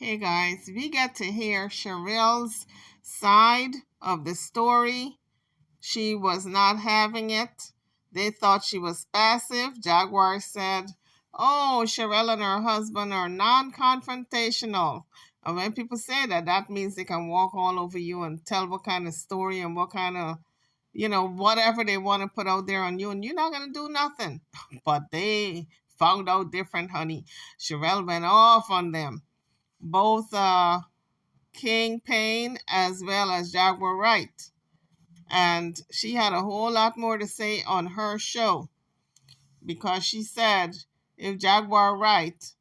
Hey guys, we get to hear Sharrell's side of the story. She was not having it. They thought she was passive. Jaguar said, "Oh, Sharrell and her husband are non confrontational." And when people say that, that means they can walk all over you and tell what kind of story and what kind of, whatever they want to put out there on you, and you're not going to do nothing. But they found out different, honey. Sharrell went off on them. Both King Payne as well as Jaguar Wright. And she had a whole lot more to say on her show because she said if Jaguar Wright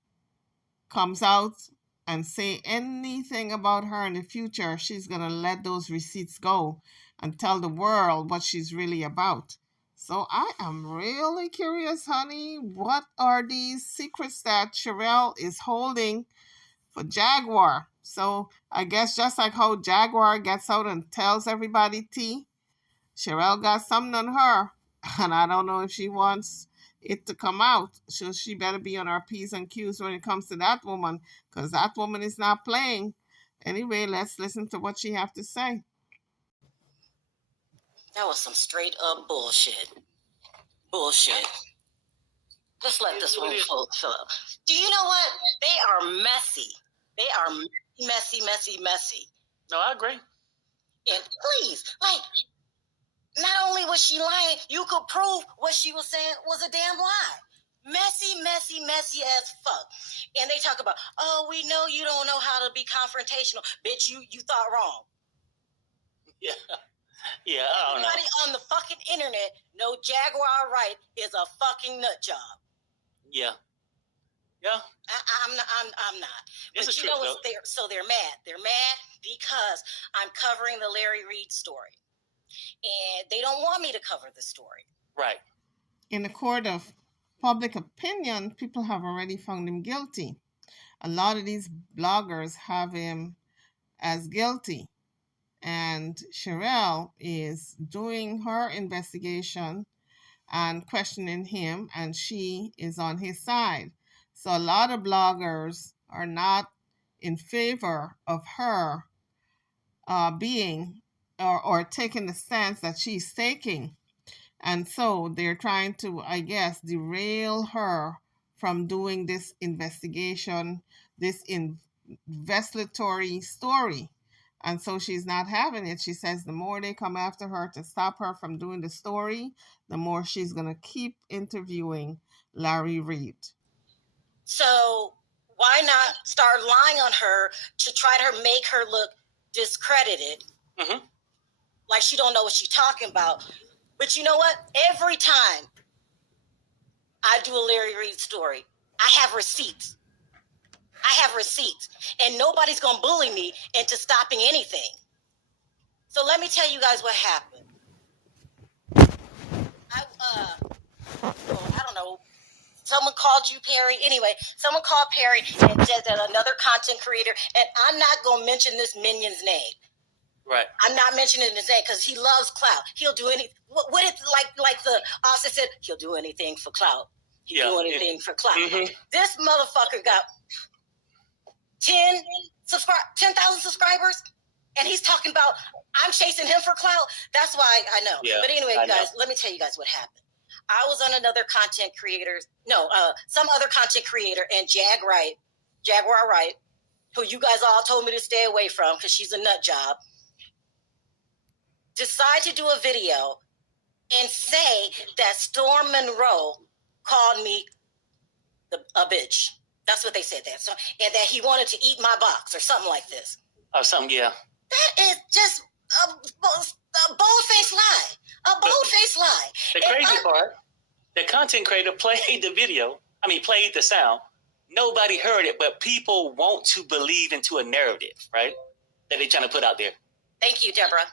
comes out and say anything about her in the future, she's going to let those receipts go and tell the world what she's really about. So I am really curious, honey. What are these secrets that Cherrell is holding for Jaguar? So I guess just like how Jaguar gets out and tells everybody T, Cherrell got something on her, and I don't know if she wants it to come out. So she better be on her P's and Q's when it comes to that woman, because that woman is not playing. Anyway, let's listen to what she have to say. That was some straight up bullshit. Bullshit. Just let this one fill up. Do you know what? They are messy. They are messy. No, I agree. And please, not only was she lying, you could prove what she was saying was a damn lie. Messy as fuck. And they talk about, oh, we know you don't know how to be confrontational. Bitch, you thought wrong. Yeah. Yeah, I don't know. Everybody on the fucking internet know Jaguar Wright is a fucking nut job. Yeah. Yeah. I'm not. It's but a you know truth, what? So they're mad. They're mad because I'm covering the Larry Reid story. And they don't want me to cover the story. Right. In the court of public opinion, people have already found him guilty. A lot of these bloggers have him as guilty. And Sharrell is doing her investigation and questioning him, and she is on his side. So a lot of bloggers are not in favor of her being or taking the stance that she's taking. And so they're trying to, I guess, derail her from doing this investigation, this investigatory story. And so she's not having it. She says the more they come after her to stop her from doing the story, the more she's going to keep interviewing Larry Reid. So why not start lying on her to try to make her look discredited? Mm-hmm. Like she don't know what she's talking about. But you know what? Every time I do a Larry Reid story, I have receipts. And nobody's going to bully me into stopping anything. So let me tell you guys what happened. I don't know. Someone called you Perry. Anyway, someone called Perry and said that another content creator, and I'm not going to mention this minion's name. Right. I'm not mentioning his name because he loves clout. He'll do anything. What if, like the officer said, he'll do anything for clout. He'll do anything for clout. Mm-hmm. This motherfucker got 10,000 subscribers, and he's talking about I'm chasing him for clout. That's why I know. Yeah, but anyway, guys, let me tell you guys what happened. I was on another some other content creator, and Jaguar Wright, who you guys all told me to stay away from because she's a nut job, decide to do a video and say that Storm Monroe called me a bitch. That's what they said there. So, and that he wanted to eat my box or something like this. Or something, yeah. That is just a bold-faced lie. A bold-faced lie. The crazy part, the content creator played the sound. Nobody heard it, but people want to believe into a narrative, right? That they're trying to put out there. Thank you, Deborah.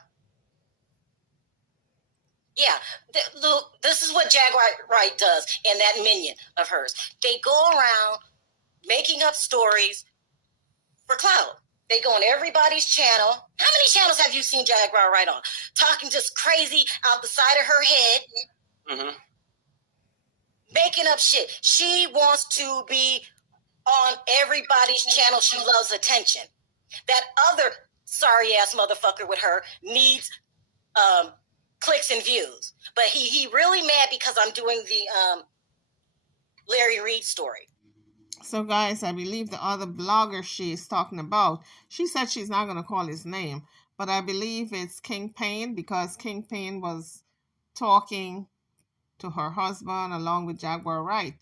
Yeah, this is what Jaguar Wright does and that minion of hers. They go around making up stories for clout. They go on everybody's channel. How many channels have you seen Jaguar Wright on? Talking just crazy out the side of her head. Mm-hmm. Making up shit. She wants to be on everybody's channel. She loves attention. That other sorry ass motherfucker with her needs clicks and views. But he really mad because I'm doing the Larry Reid story. So, guys, I believe the other blogger she is talking about, she said she's not going to call his name, but I believe it's Kingpin, because Kingpin was talking to her husband along with Jaguar Wright.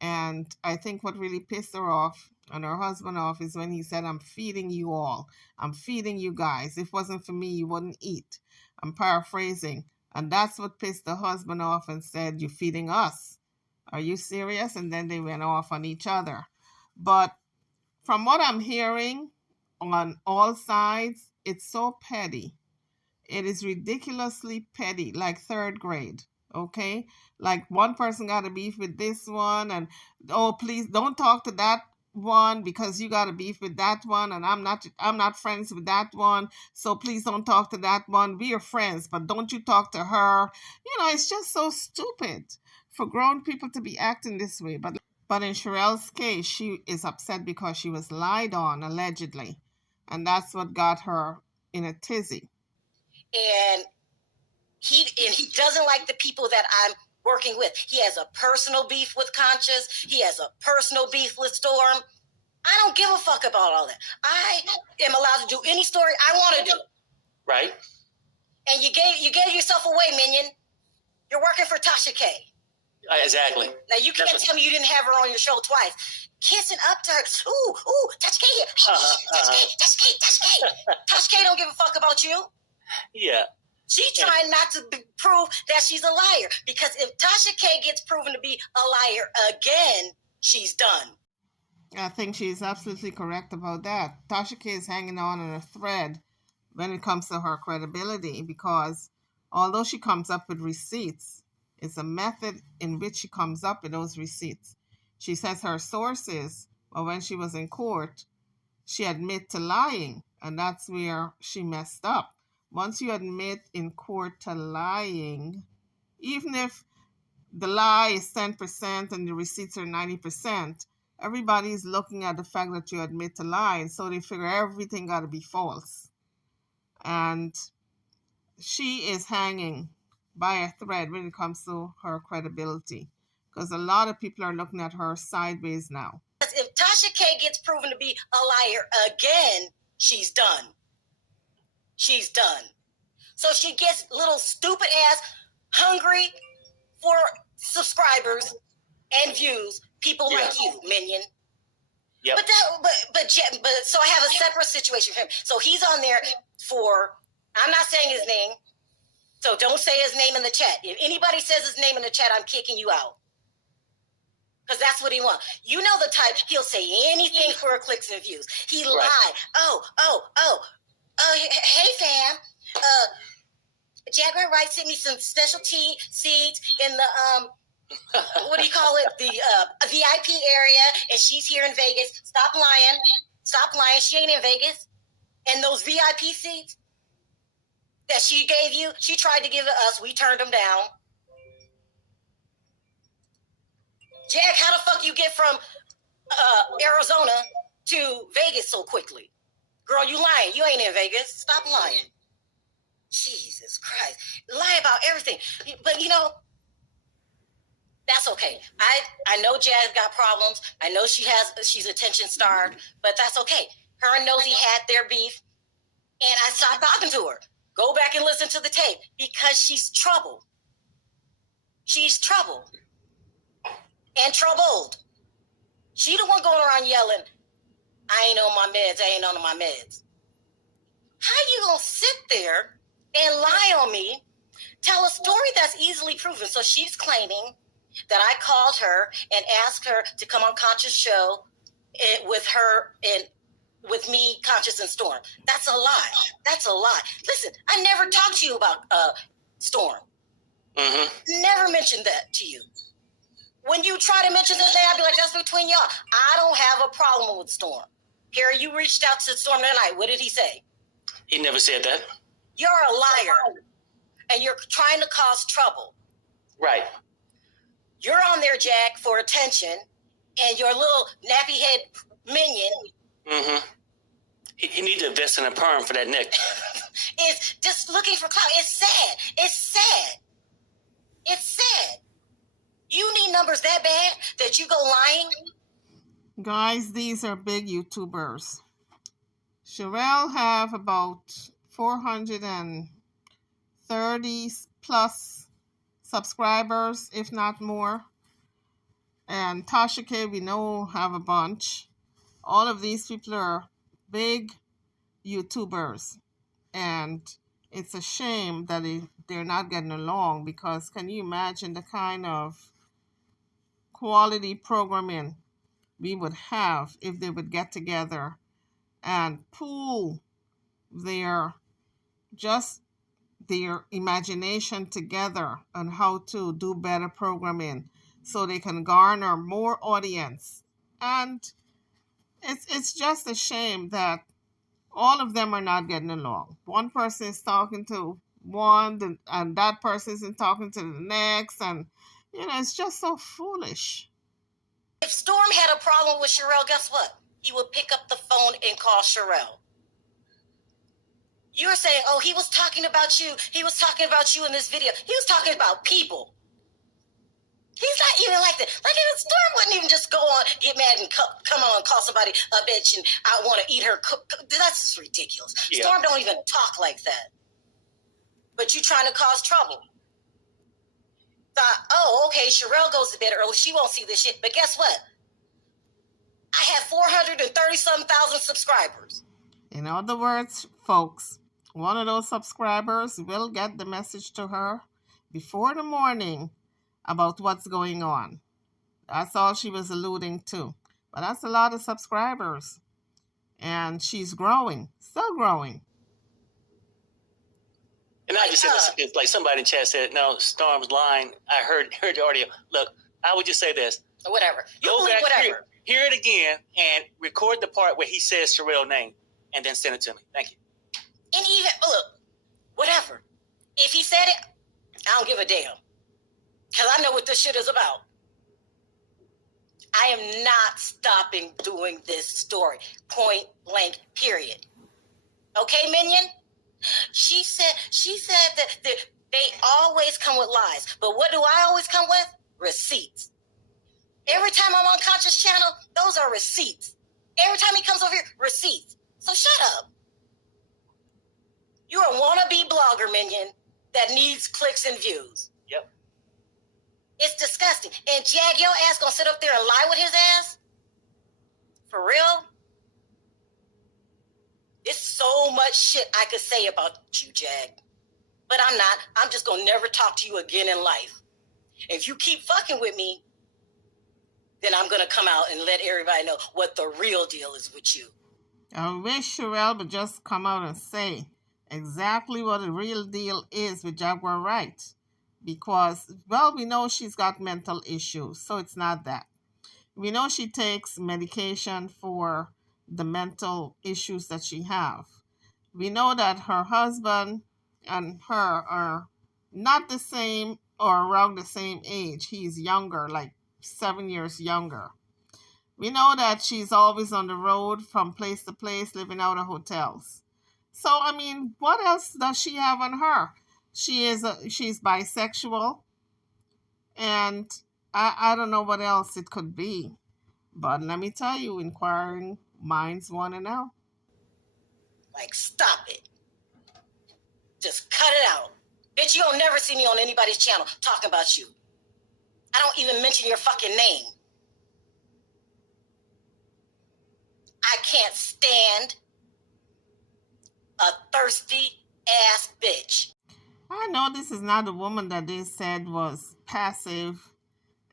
And I think what really pissed her off and her husband off is when he said, I'm feeding you all. I'm feeding you guys. If it wasn't for me, you wouldn't eat. I'm paraphrasing. And that's what pissed the husband off and said, you're feeding us. Are you serious? And then they went off on each other. But from what I'm hearing on all sides, it's so petty. It is ridiculously petty, like third grade. Okay? Like one person got a beef with this one, and oh, please don't talk to that one because you got a beef with that one, and I'm not friends with that one, so please don't talk to that one. We are friends, but don't you talk to her. It's just so stupid for grown people to be acting this way. But in Cherrell's case, she is upset because she was lied on, allegedly. And that's what got her in a tizzy. And he doesn't like the people that I'm working with. He has a personal beef with Conscious. He has a personal beef with Storm. I don't give a fuck about all that. I am allowed to do any story I want to do. Right. And you gave yourself away, Minion. You're working for Tasha K. Exactly. Now, you can't tell me you didn't have her on your show twice. Kissing up to her. Ooh, Tasha K here. Tasha K. Tasha K don't give a fuck about you. Yeah. She's trying not to prove that she's a liar. Because if Tasha K gets proven to be a liar again, she's done. I think she's absolutely correct about that. Tasha K is hanging on a thread when it comes to her credibility, because although she comes up with receipts, it's a method in which she comes up with those receipts. She says her sources, but when she was in court, she admitted to lying, and that's where she messed up. Once you admit in court to lying, even if the lie is 10% and the receipts are 90%, everybody's looking at the fact that you admit to lying, so they figure everything got to be false. And she is hanging by a thread when it comes to her credibility, because a lot of people are looking at her sideways now. If Tasha K gets proven to be a liar again, she's done. She's done. So she gets little stupid ass hungry for subscribers and views, people like you, Minion. Yep. But so I have a separate situation for him. So he's on there for, I'm not saying his name, so don't say his name in the chat. If anybody says his name in the chat, I'm kicking you out. Because that's what he wants. You know the type, he'll say anything for clicks and views. He lied. Hey fam, Jaguar Wright sent me some specialty seeds in the what do you call it? The VIP area, and she's here in Vegas. Stop lying. She ain't in Vegas. And those VIP seats that she gave you, she tried to give to us. We turned them down. Jack, how the fuck you get from Arizona to Vegas so quickly? Girl, you lying. You ain't in Vegas. Stop lying. Jesus Christ. Lie about everything. But that's okay. I know Jazz got problems. I know she's attention starved, but that's okay. Her and Nosy had their beef, and I stopped talking to her. Go back and listen to the tape, because she's trouble. She's trouble. And troubled. She the one going around yelling, I ain't on my meds, I ain't on my meds. How you gonna sit there and lie on me, tell a story that's easily proven? So she's claiming that I called her and asked her to come on Conscious show with her and with me, Conscious, and Storm. That's a lie. That's a lie. Listen, I never talked to you about Storm. Mm-hmm. Never mentioned that to you. When you try to mention this, I'll be like, that's between y'all. I don't have a problem with Storm. Harry, you reached out to Storm tonight. What did he say? He never said that. You're a liar. And you're trying to cause trouble. Right. You're on there, Jack, for attention. and your little nappy head minion. Mm-hmm. He needs to invest in a perm for that neck. Is just looking for clout. It's sad. It's sad. It's sad. You need numbers that bad that you go lying? Guys, these are big YouTubers. Cherrell have about 430 plus subscribers, if not more. And Tasha K, we know, have a bunch. All of these people are big YouTubers. And it's a shame that they're not getting along, because can you imagine the kind of quality programming we would have if they would get together and pool their their imagination together on how to do better programming so they can garner more audience. And it's just a shame that all of them are not getting along. One person is talking to one, and that person isn't talking to the next, and it's just so foolish. If Storm had a problem with Sharrell, guess what? He would pick up the phone and call Sharrell. You're saying, oh, he was talking about you. He was talking about you in this video. He was talking about people. He's not even like that. Like, Storm wouldn't even just go on, get mad, and come on, call somebody a bitch, and I want to eat her. That's just ridiculous. Yeah. Storm don't even talk like that. But you trying to cause trouble. Thought, oh, okay, Sharrell goes to bed early. She won't see this shit. But guess what? I have 430-some-thousand subscribers. In other words, folks, one of those subscribers will get the message to her before the morning about what's going on. That's all she was alluding to. But that's a lot of subscribers. And she's growing, still growing. And I just said, it's like somebody in chat said, no, Storm's lying. I heard the audio. Look, I would just say this. Whatever. You go believe back, whatever. Hear it again and record the part where he says Cherrell's name and then send it to me. Thank you. And even, look, whatever. If he said it, I don't give a damn. Because I know what this shit is about. I am not stopping doing this story. Point blank, period. Okay, Minion? She said that they always come with lies. But what do I always come with? Receipts. Every time I'm on Conscious Channel, those are receipts. Every time he comes over here, receipts. So shut up. You're a wannabe blogger, Minion, that needs clicks and views. Yep. It's disgusting. And Jag, your ass gonna sit up there and lie with his ass? For real? There's so much shit I could say about you, Jag. But I'm not. I'm just gonna never talk to you again in life. If you keep fucking with me, then I'm gonna come out and let everybody know what the real deal is with you. I wish Sharrell would just come out and say exactly what the real deal is with Jaguar Wright. Because, well, we know she's got mental issues, so it's not that. We know she takes medication for the mental issues that she have. We know that her husband and her are not the same or around the same age. He's younger, like 7 years younger. We know that she's always on the road from place to place, living out of hotels. So, I mean, what else does she have on her? She's bisexual, and I don't know what else it could be. But let me tell you, inquiring minds want to know. Like, stop it. Just cut it out. Bitch, you'll never see me on anybody's channel talking about you. I don't even mention your fucking name. I can't stand a thirsty ass bitch. I know this is not a woman that they said was passive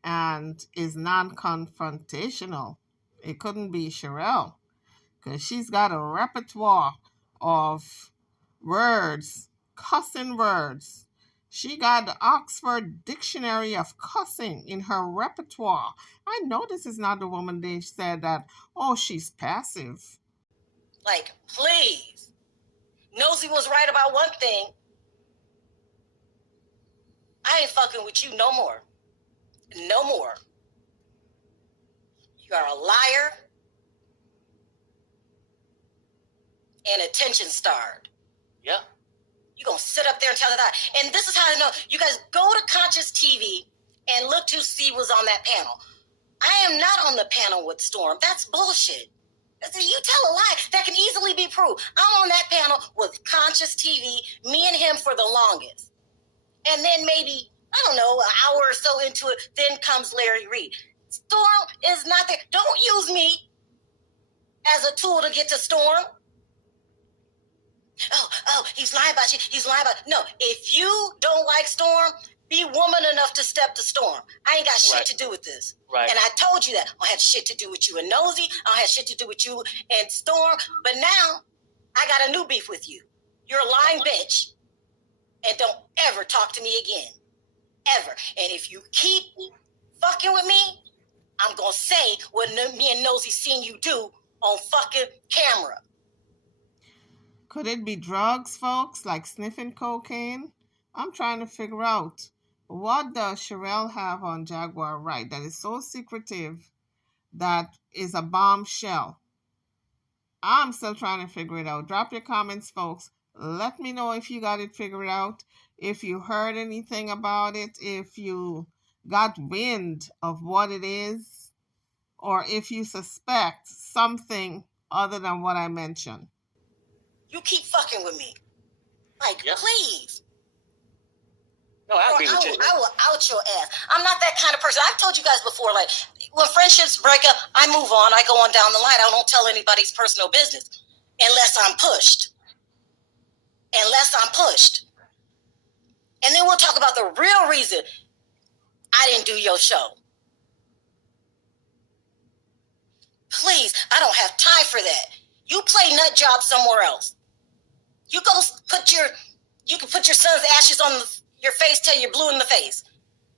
and is non-confrontational. It couldn't be Cherrell, because she's got a repertoire of words, cussing words. She got the Oxford Dictionary of cussing in her repertoire. I know this is not the woman they said that, oh, she's passive. Like, please. Nosy was right about one thing. I ain't fucking with you no more. No more. You are a liar and attention-starved. Yeah. You're going to sit up there and tell it that. And this is how I know. You guys go to Conscious TV and look to see who's on that panel. I am not on the panel with Storm. That's bullshit. You tell a lie. That can easily be proved. I'm on that panel with Conscious TV, me and him for the longest. And then maybe, I don't know, an hour or so into it, then comes Larry Reed. Storm is not there. Don't use me as a tool to get to Storm. Oh, he's lying about you. He's lying about No, if you don't like Storm, be woman enough to step to Storm. I ain't got shit to do with this. Right. And I told you that. I don't have shit to do with you and Nosy. I don't have shit to do with you and Storm. But now, I got a new beef with you. You're a lying bitch. And don't ever talk to me again. Ever. And if you keep fucking with me, I'm going to say what me and Nosy seen you do on fucking camera. Could it be drugs, folks, like sniffing cocaine? I'm trying to figure out, what does Sharrell have on Jaguar Wright that is so secretive that is a bombshell? I'm still trying to figure it out. Drop your comments, folks. Let me know if you got it figured out, if you heard anything about it, if you got wind of what it is, or if you suspect something other than what I mentioned. You keep fucking with me. Like, please. No, I agree with you. I will out your ass. I'm not that kind of person. I've told you guys before, like, when friendships break up, I move on. I go on down the line. I don't tell anybody's personal business unless I'm pushed. And then we'll talk about the real reason I didn't do your show. Please, I don't have time for that. You play nut job somewhere else. You go you can put your son's ashes on your face till you're blue in the face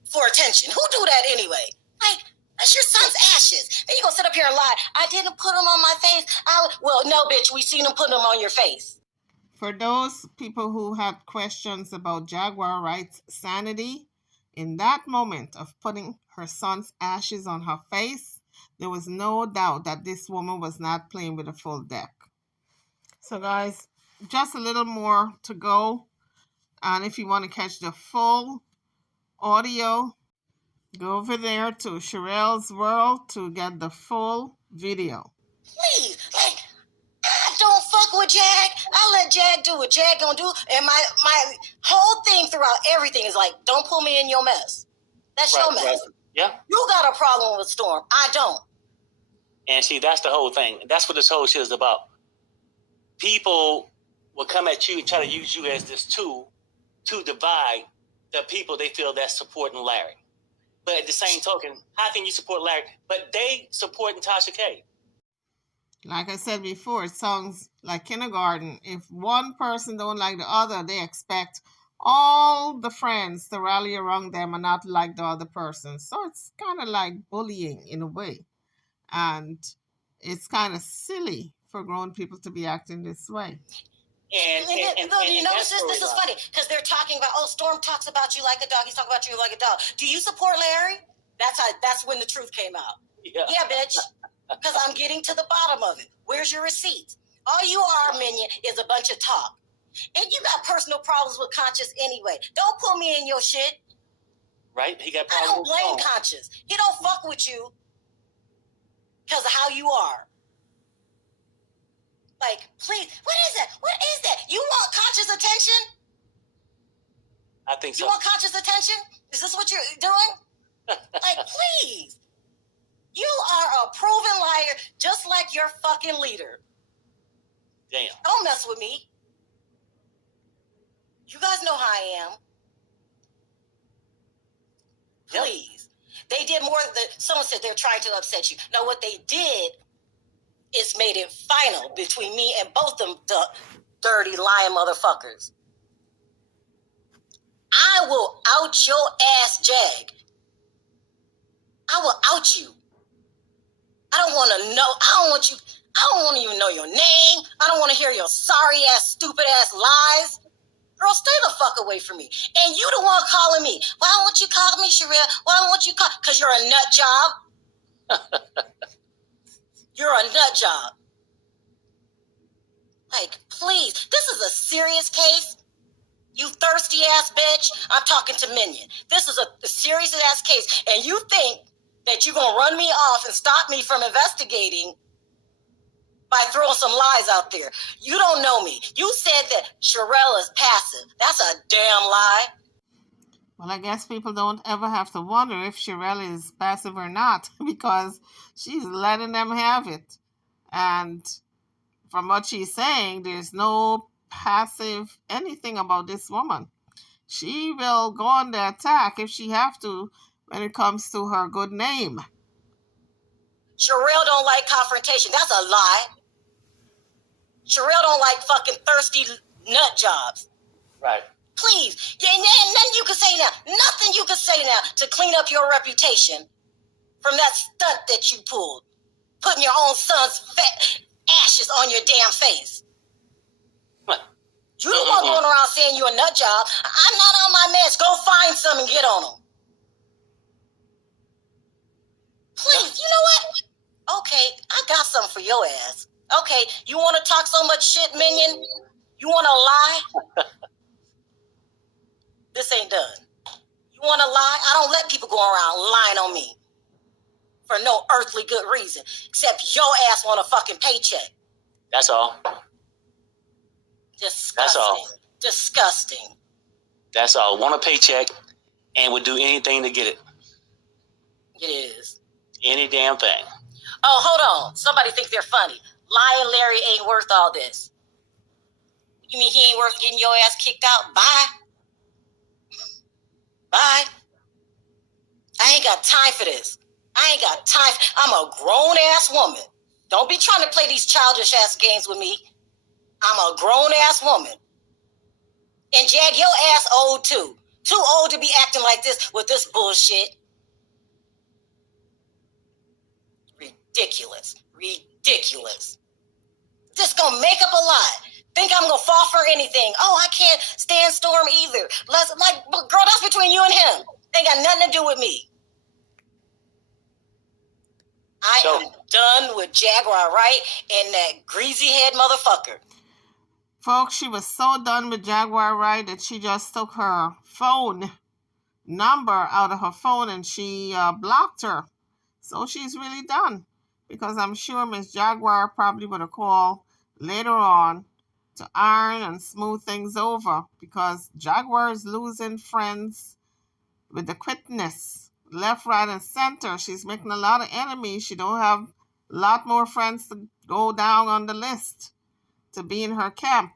for attention. Who do that anyway? Like, that's your son's ashes. Then you gonna sit up here and lie. I didn't put them on my face. Well, no, bitch, we seen them putting them on your face. For those people who had questions about Jaguar Wright's sanity, in that moment of putting her son's ashes on her face, there was no doubt that this woman was not playing with a full deck. So guys, just a little more to go. And if you want to catch the full audio, go over there to Cherrell's World to get the full video. Please, like, I don't fuck with Jag. I'll let Jag do what Jag gonna do. And my whole thing throughout everything is like, don't pull me in your mess. That's your mess. Right. Yeah. You got a problem with Storm. I don't. And see, that's the whole thing. That's what this whole shit is about. People will come at you and try to use you as this tool to divide the people they feel that's supporting Larry. But at the same token, how can you support Larry? But they support Tasha K. Like I said before, it sounds like kindergarten. If one person don't like the other, they expect all the friends to rally around them and not like the other person. So it's kind of like bullying in a way. And it's kind of silly for grown people to be acting this way. And you notice this is funny because they're talking about, Storm talks about you like a dog. He's talking about you like a dog. Do you support Larry? That's when the truth came out. Yeah, bitch. Because I'm getting to the bottom of it. Where's your receipts? All you are, minion, is a bunch of talk. And you got personal problems with Conscious anyway. Don't pull me in your shit. Right? He got I don't problems. blame Conscious. He don't fuck with you because of how you are. Like, please, what is that? What is that? You want Conscious attention? I think so. You want Conscious attention? Is this what you're doing? Like, please. You are a proven liar, just like your fucking leader. Damn. Don't mess with me. You guys know how I am. Please. Yep. They did more than someone said they're trying to upset you. No, what they did is made it final between me and both them dirty, lying motherfuckers. I will out your ass, Jag. I will out you. I don't want to know. I don't want to even know your name. I don't want to hear your sorry ass, stupid ass lies. Girl, stay the fuck away from me. And you the one calling me. Why won't you call me, Sharrell? Why won't you call? Because you're a nut job. You're a nut job. Like, please, this is a serious case. You thirsty ass bitch. I'm talking to Minion. This is a serious ass case, and you think that you're gonna run me off and stop me from investigating by throwing some lies out there. You don't know me. You said that Sharrell is passive. That's a damn lie. Well, I guess people don't ever have to wonder if Sharrell is passive or not because she's letting them have it. And from what she's saying, there's no passive anything about this woman. She will go on the attack if she have to when it comes to her good name. Sharrell don't like confrontation. That's a lie. Sharrell don't like fucking thirsty nut jobs. Right. Please. Yeah, nothing you can say now. Nothing you can say now to clean up your reputation from that stunt that you pulled. Putting your own son's fat ashes on your damn face. What? You the one going around saying you a nut job. I'm not on my meds. Go find some and get on them. Please, you know what? Okay, I got something for your ass. Okay, you want to talk so much shit, Minion? You want to lie? This ain't done. You want to lie? I don't let people go around lying on me for no earthly good reason, except your ass want a fucking paycheck. That's all. Disgusting. That's all. Disgusting. That's all. Want a paycheck and would do anything to get it. It is. Any damn thing. Oh, hold on. Somebody think they're funny. Lying Larry ain't worth all this. You mean he ain't worth getting your ass kicked out? Bye. Bye. I ain't got time for this. I ain't got time. I'm a grown-ass woman. Don't be trying to play these childish-ass games with me. I'm a grown-ass woman. And Jag, your ass old, too. Too old to be acting like this with this bullshit. Ridiculous. Ridiculous. Just gonna make up a lie. Think I'm gonna fall for anything. Oh, I can't stand Storm either. Girl, that's between you and him. They got nothing to do with me. I am done with Jaguar Wright and that greasy head motherfucker. Folks, she was so done with Jaguar Wright that she just took her phone number out of her phone and she blocked her. So she's really done. Because I'm sure Miss Jaguar probably would have called later on to iron and smooth things over. Because Jaguar is losing friends with the quickness. Left, right, and center. She's making a lot of enemies. She don't have a lot more friends to go down on the list to be in her camp.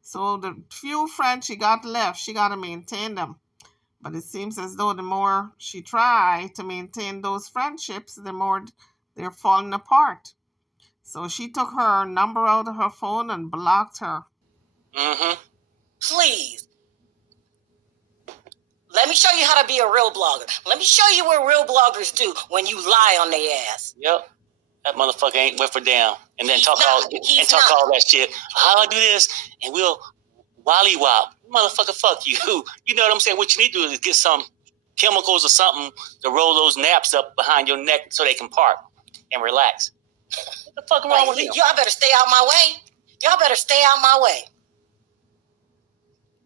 So the few friends she got left, she got to maintain them. But it seems as though the more she tries to maintain those friendships, the more they're falling apart. So she took her number out of her phone and blocked her. Mm-hmm. Please. Let me show you how to be a real blogger. Let me show you what real bloggers do when you lie on their ass. Yep. That motherfucker ain't worth a damn. And then talk all that shit. I'll do this and we'll wally-wop. Motherfucker, fuck you. You know what I'm saying? What you need to do is get some chemicals or something to roll those naps up behind your neck so they can park and relax. What the fuck wrong with you? Y'all better stay out my way. Y'all better stay out my way.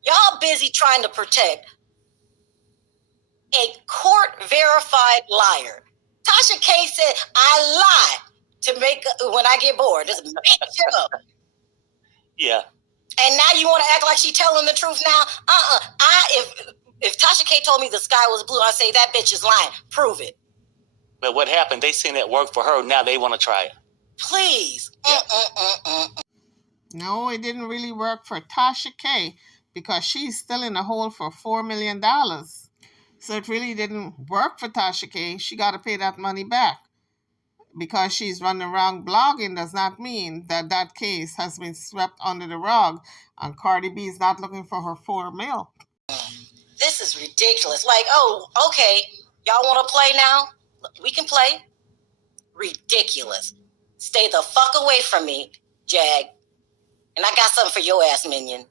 Y'all busy trying to protect a court-verified liar. Tasha K said, I lie to make when I get bored. Just make shit up. Yeah. And now you want to act like she telling the truth now? If Tasha K told me the sky was blue, I'd say that bitch is lying. Prove it. But what happened? They seen it work for her. Now they want to try it. Please. No, it didn't really work for Tasha K because she's still in the hole for $4 million. So it really didn't work for Tasha K. She got to pay that money back. Because she's running around blogging does not mean that that case has been swept under the rug and Cardi B is not looking for her $4 million. This is ridiculous. Like, oh, okay, y'all want to play now? We can play. Ridiculous. Stay the fuck away from me, Jag. And I got something for your ass, Minion.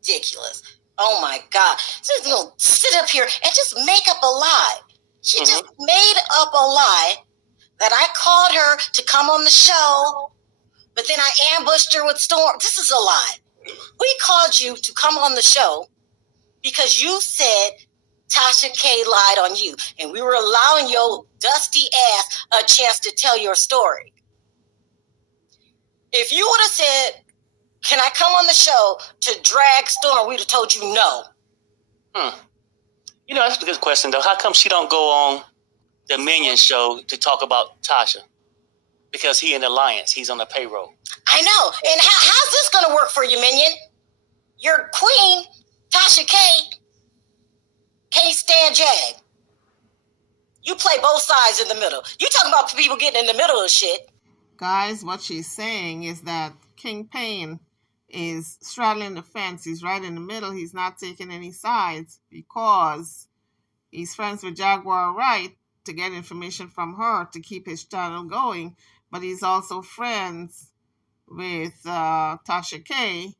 Ridiculous. Oh my God. She's going to sit up here and just make up a lie. She just made up a lie that I called her to come on the show, but then I ambushed her with Storm. This is a lie. We called you to come on the show because you said Tasha K lied on you, and we were allowing your dusty ass a chance to tell your story. If you would have said, can I come on the show to drag Storm, we'd have told you no. You know, that's a good question, though. How come she don't go on the Minion show to talk about Tasha? Because he in the alliance. He's on the payroll. I know. And how's this going to work for you, Minion? Your queen, Tasha K, can't stand Jag. You play both sides in the middle. You talking about people getting in the middle of shit. Guys, what she's saying is that King Payne is straddling the fence. He's right in the middle. He's not taking any sides because he's friends with Jaguar Wright to get information from her to keep his channel going. But he's also friends with Tasha K,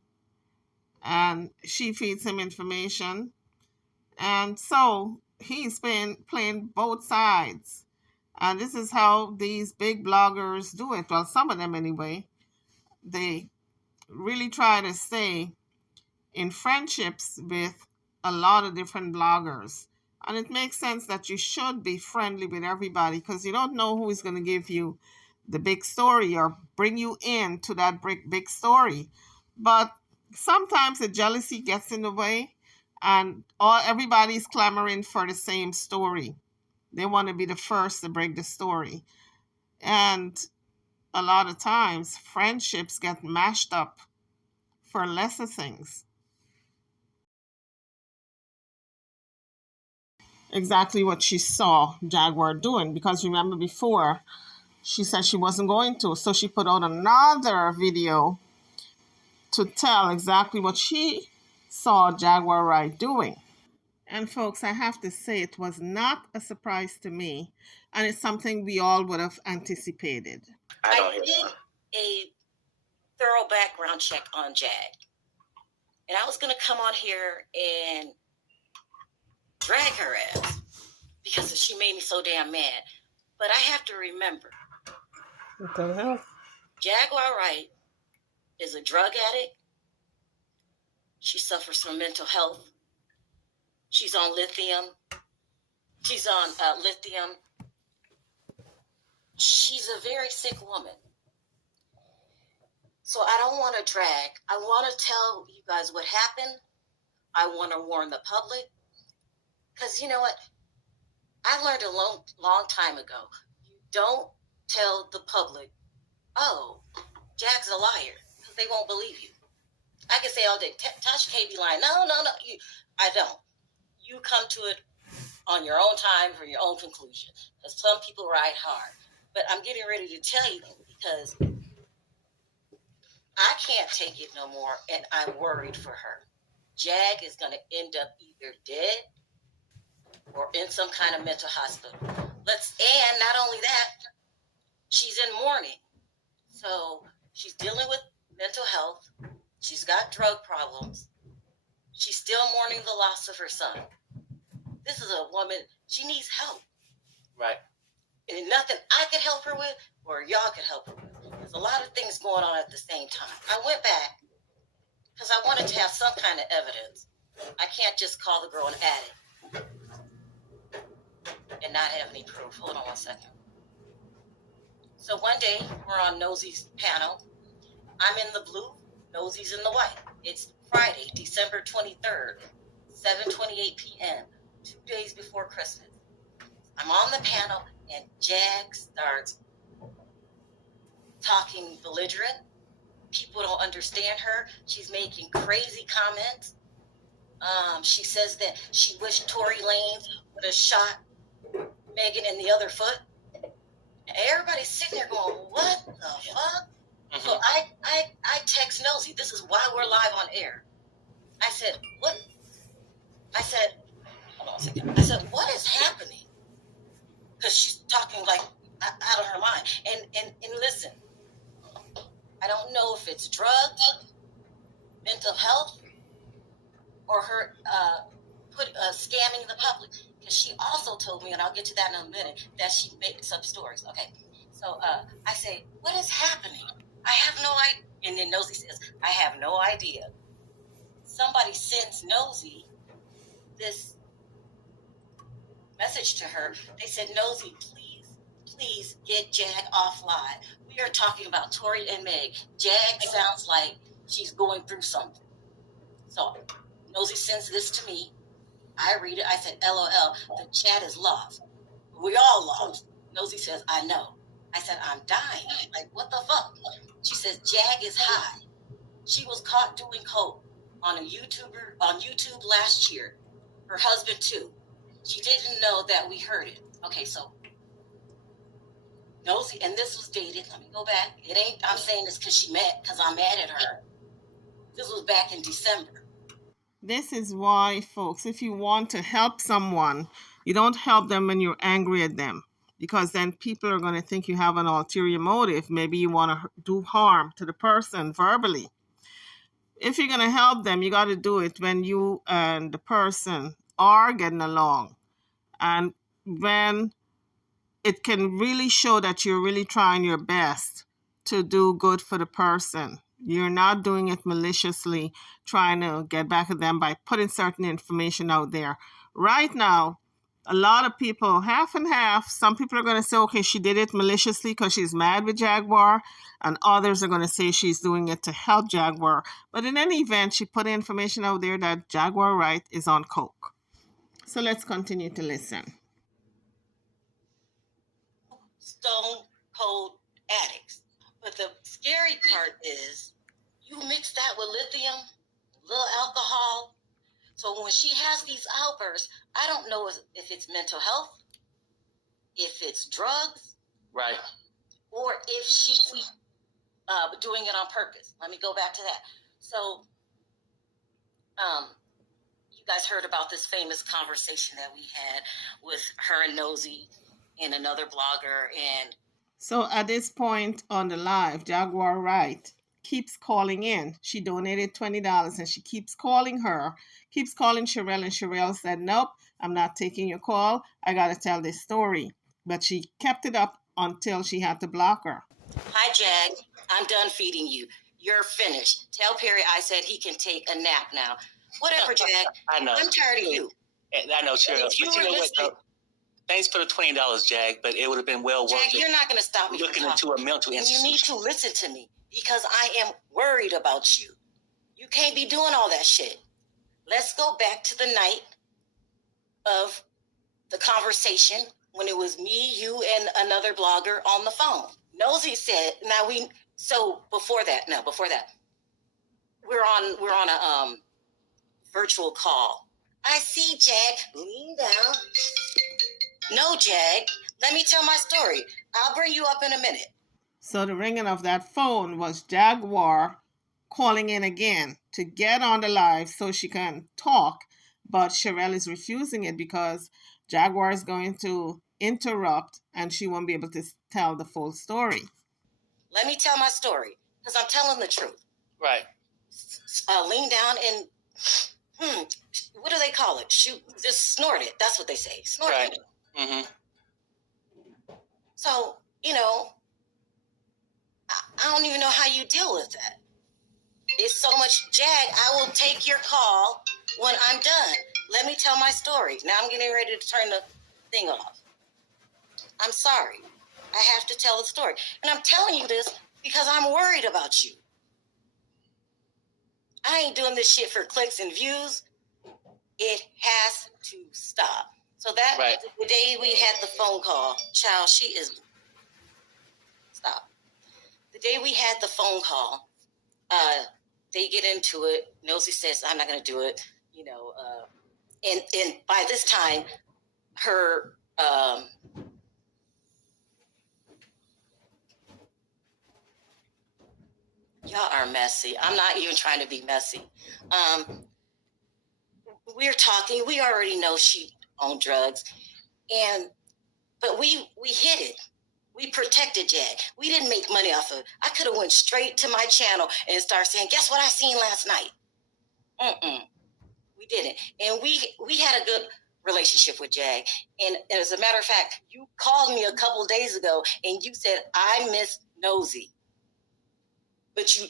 and she feeds him information. And so he's playing both sides. And this is how these big bloggers do it. Well, some of them anyway. They really try to stay in friendships with a lot of different bloggers. And it makes sense that you should be friendly with everybody because you don't know who is going to give you the big story or bring you into that big story. But sometimes the jealousy gets in the way and everybody's clamoring for the same story. They want to be the first to break the story. And a lot of times friendships get mashed up for lesser things. Exactly what she saw Jaguar doing, because remember before she said she wasn't going to, so she put out another video to tell exactly what she saw Jaguar Wright doing. And folks, I have to say it was not a surprise to me, and it's something we all would have anticipated. I did a thorough background check on Jag, and I was going to come on here and drag her ass because she made me so damn mad. But I have to remember, What the hell? Jaguar Wright is a drug addict. She suffers from mental health. She's on lithium. She's on lithium. She's a very sick woman. So I don't want to drag. I want to tell you guys what happened. I want to warn the public. Because you know what? I learned a long time ago. You don't tell the public, oh, Jack's a liar, because they won't believe you. I can say all day, Tasha K be lying. No. I don't. You come to it on your own time for your own conclusion. Because some people ride hard. But I'm getting ready to tell you because I can't take it no more, and I'm worried for her. Jag is going to end up either dead or in some kind of mental hospital. And not only that, she's in mourning. So she's dealing with mental health. She's got drug problems. She's still mourning the loss of her son. This is a woman, she needs help. Right. And nothing I could help her with or y'all could help her with. There's a lot of things going on at the same time. I went back because I wanted to have some kind of evidence. I can't just call the girl an addict and not have any proof. Hold on 1 second. So one day, we're on Nosy's panel. I'm in the blue, Nosy's in the white. It's Friday, December 23rd, 7:28 p.m., 2 days before Christmas. I'm on the panel, and Jag starts talking belligerent. People don't understand her. She's making crazy comments. She says that she wished Tory Lanez would have shot Megan in the other foot. And everybody's sitting there going, what the fuck? Mm-hmm. So I text Nosy. This is why we're live on air. I said, what? I said, hold on a second. I said, what is happening? Because she's talking like out of her mind. And listen, I don't know if it's drugs, mental health, or her scamming the public. Because she also told me, and I'll get to that in a minute, that she makes up stories. Okay. So I say, what is happening? I have no idea. And then Nosy says, I have no idea. Somebody sends Nosy this message to her. They said, Nosy, please get Jag off live. We are talking about Tori and Meg. Jag sounds like she's going through something. So Nosy sends this to me. I read it. I said, LOL, the chat is lost. We all lost. Nosy says, I know. I said, I'm dying. Like, what the fuck? She says, Jag is high. She was caught doing coke on YouTube last year. Her husband too. She didn't know that we heard it. Okay, so Nosy, and this was dated. Let me go back. It ain't. I'm saying this because I'm mad at her. This was back in December. This is why, folks, if you want to help someone, you don't help them when you're angry at them, because then people are going to think you have an ulterior motive. Maybe you want to do harm to the person verbally. If you're going to help them, you got to do it when you and the person are getting along, and when it can really show that you're really trying your best to do good for the person. You're not doing it maliciously, trying to get back at them by putting certain information out there. Right now, a lot of people, half and half, some people are going to say, okay, she did it maliciously because she's mad with Jaguar, and others are going to say she's doing it to help Jaguar. But in any event, she put information out there that Jaguar Wright is on coke. So let's continue to listen. Stone cold addicts. But the scary part is you mix that with lithium, little alcohol. So when she has these outbursts, I don't know if it's mental health, if it's drugs, Right. or if she's doing it on purpose. Let me go back to that. So you guys heard about this famous conversation that we had with her and Nosy and another blogger. And so at this point on the live, Jaguar Wright keeps calling in. She donated $20 and she keeps calling Cherrell, and Cherrell said, nope, I'm not taking your call. I got to tell this story. But she kept it up until she had to block her. Hi, Jag. I'm done feeding you. You're finished. Tell Perry I said he can take a nap now. Whatever, Jag. I know. I'm tired of you. I know, Cherrell. If you were listening, thanks for the $20, Jag, but it would have been well worth Jag, it. you're not going to stop me Looking from into a mental institution. You need to listen to me because I am worried about you. You can't be doing all that shit. Let's go back to the night of the conversation when it was me, you, and another blogger on the phone. Nosy said, before that, we're on a virtual call. I see Jag, lean down. No, Jag, let me tell my story. I'll bring you up in a minute. So the ringing of that phone was Jaguar calling in again to get on the live so she can talk, but Cherrell is refusing it because Jaguar is going to interrupt and she won't be able to tell the full story. Let me tell my story because I'm telling the truth. Right. Lean down and, what do they call it? Shoot, just snort it. That's what they say. Snort Right. it. Mm-hmm. So, I don't even know how you deal with that. It's so much. Jag, I will take your call when I'm done. Let me tell my story. Now I'm getting ready to turn the thing off. I'm sorry. I have to tell the story. And I'm telling you this because I'm worried about you. I ain't doing this shit for clicks and views. It has to stop. So that Right. The day we had the phone call, child, she is... Stop. The day we had the phone call, they get into it. Nosy says, I'm not going to do it. And by this time, her... y'all are messy. I'm not even trying to be messy. We're talking. We already know she on drugs, but we hid it. We protected Jag. We didn't make money off of it. I could have went straight to my channel and started saying, guess what I seen last night? We didn't. And we had a good relationship with Jag. And as a matter of fact, you called me a couple days ago and you said, I miss Nosy. But you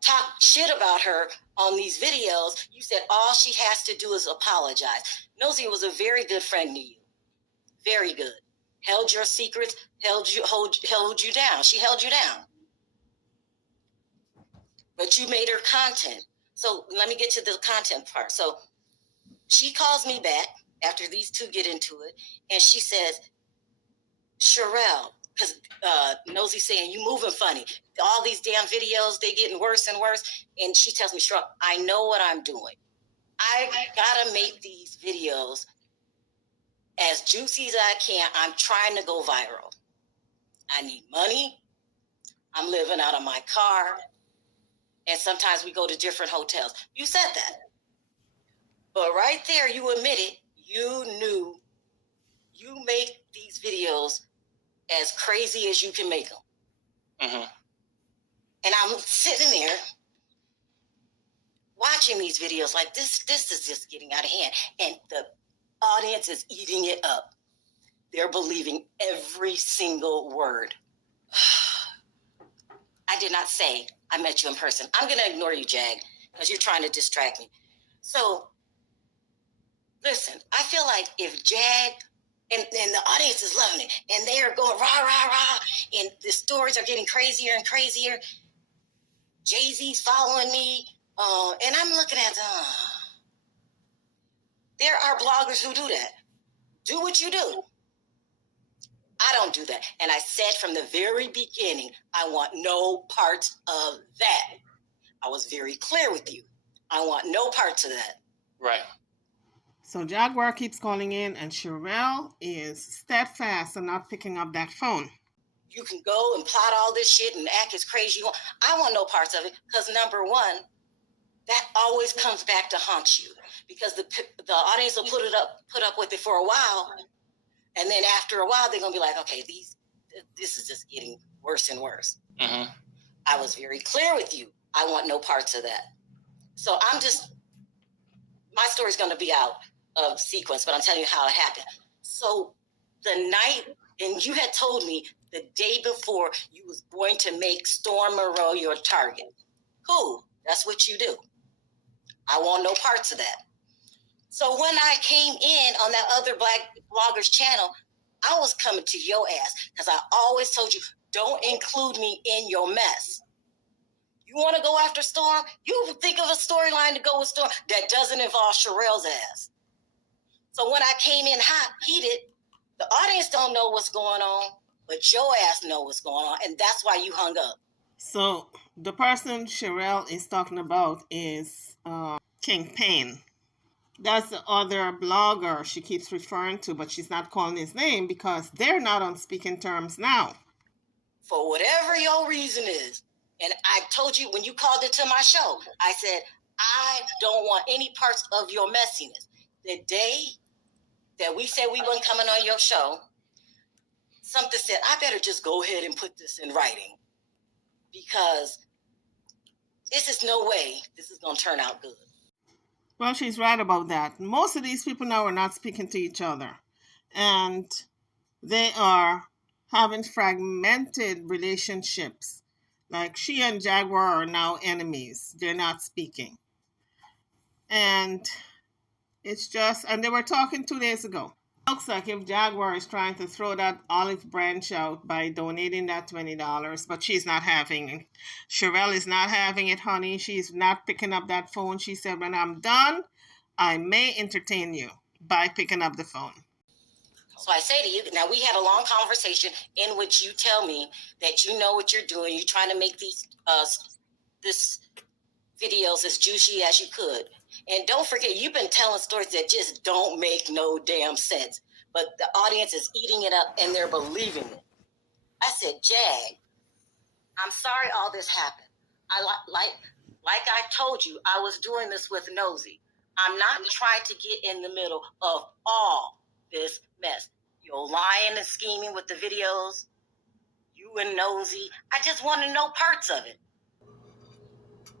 talk shit about her on these videos. You said all she has to do is apologize. Nosy was a very good friend to you. Very good. Held your secrets, held you down. She held you down. But you made her content. So let me get to the content part. So she calls me back after these two get into it, and she says, Sharrell, because Nosy saying, you moving funny. All these damn videos, they getting worse and worse. And she tells me, Sharrell, I know what I'm doing. I gotta make these videos as juicy as I can. I'm trying to go viral. I need money. I'm living out of my car. And sometimes we go to different hotels. You said that. But right there, you admitted you knew you make these videos as crazy as you can make them. Mm-hmm. And I'm sitting there watching these videos like this is just getting out of hand. And the audience is eating it up. They're believing every single word. I did not say I met you in person. I'm going to ignore you, Jag, because you're trying to distract me. So, listen, I feel like if Jag and the audience is loving it, and they are going rah, rah, rah, and the stories are getting crazier and crazier, Jay-Z's following me, and I'm looking at there are bloggers who do that. Do what you do. I don't do that. And I said from the very beginning, I want no parts of that. I was very clear with you. I want no parts of that. Right. So Jaguar keeps calling in, and Cherrell is steadfast and not picking up that phone. You can go and plot all this shit and act as crazy you want. I want no parts of it because, number one, that always comes back to haunt you because the audience will put up with it for a while, and then after a while they're gonna be like, okay, this is just getting worse and worse. Mm-hmm. I was very clear with you. I want no parts of that. So my story's gonna be out of sequence, but I'm telling you how it happened. So the night, and you had told me the day before you was going to make Storm Monroe your target. Cool, that's what you do. I want no parts of that. So when I came in on that other Black bloggers channel, I was coming to your ass because I always told you, don't include me in your mess. You want to go after Storm? You think of a storyline to go with Storm that doesn't involve Sharrell's ass. So when I came in hot, heated, the audience don't know what's going on, but your ass know what's going on, and that's why you hung up. So the person Cherrell is talking about is King Payne. That's the other blogger she keeps referring to, but she's not calling his name because they're not on speaking terms now. For whatever your reason is, and I told you when you called into my show, I said, I don't want any parts of your messiness. The day that we said we weren't coming on your show, something said, I better just go ahead and put this in writing because this is no way this is going to turn out good. Well, she's right about that. Most of these people now are not speaking to each other, and they are having fragmented relationships. Like she and Jaguar are now enemies. They're not speaking. And it's just, and they were talking 2 days ago. Looks like if Jaguar is trying to throw that olive branch out by donating that $20, but she's not having it. Cherrell is not having it, honey. She's not picking up that phone. She said, when I'm done, I may entertain you by picking up the phone. So I say to you, now we had a long conversation in which you tell me that you know what you're doing. You're trying to make these this videos as juicy as you could. And don't forget, you've been telling stories that just don't make no damn sense. But the audience is eating it up and they're believing it. I said, Jag, I'm sorry all this happened. Like I told you, I was doing this with Nosy. I'm not trying to get in the middle of all this mess. You're lying and scheming with the videos. You and Nosy. I just want to know parts of it.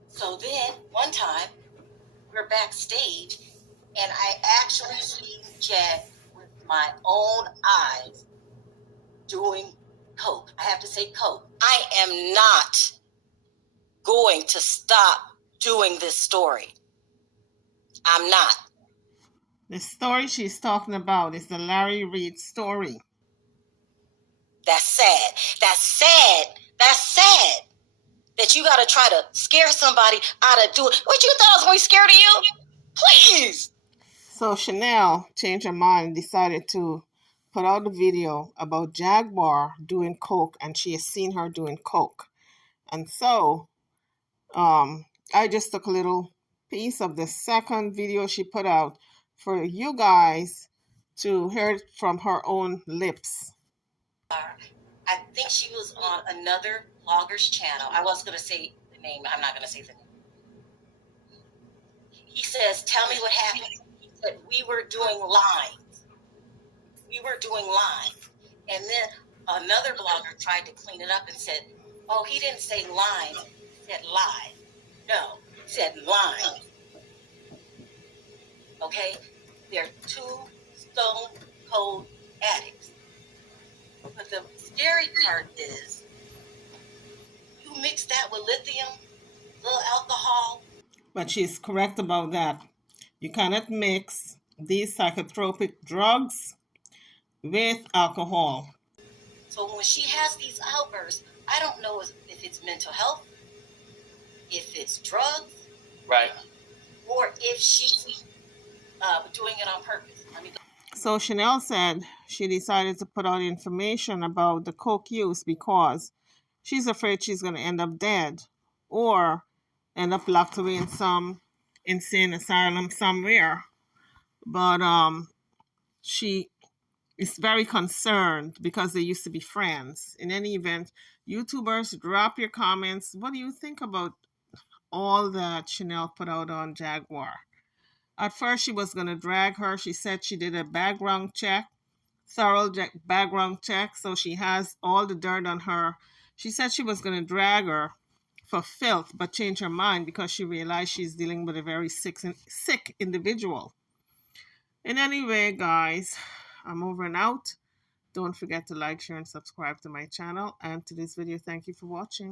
So then, one time, we're backstage, And I actually seen Jag with my own eyes doing coke. I have to say coke. I am not going to stop doing this story. I'm not. The story she's talking about is the Larry Reid story. That's sad. That's sad. That's sad. That you got to try to scare somebody out of doing what you thought I was going to be scared of you? Please. So Chanel changed her mind and decided to put out a video about Jaguar doing coke, and she has seen her doing coke. And so I just took a little piece of the second video she put out for you guys to hear it from her own lips. I think she was on another blogger's channel. I was going to say the name. I'm not going to say the name. He says, tell me what happened. He said, we were doing lines. We were doing lines. And then another blogger tried to clean it up and said, oh, he didn't say lines. He said live. No, he said lines. Okay? They're two stone cold addicts. But the scary part is, you mix that with lithium, little alcohol. But she's correct about that. You cannot mix these psychotropic drugs with alcohol. So when she has these outbursts, I don't know if it's mental health, if it's drugs, Right. or if she's doing it on purpose. I mean, So Chanel said she decided to put out information about the coke use because she's afraid she's going to end up dead or end up locked away in some insane asylum somewhere. But she is very concerned because they used to be friends. In any event, YouTubers, drop your comments. What do you think about all that Chanel put out on Jaguar? At first, she was going to drag her. She said she did a background check, thorough background check, so she has all the dirt on her. She said she was going to drag her for filth, but changed her mind because she realized she's dealing with a very sick individual. In any way, guys, I'm over and out. Don't forget to like, share, and subscribe to my channel. And to this video, thank you for watching.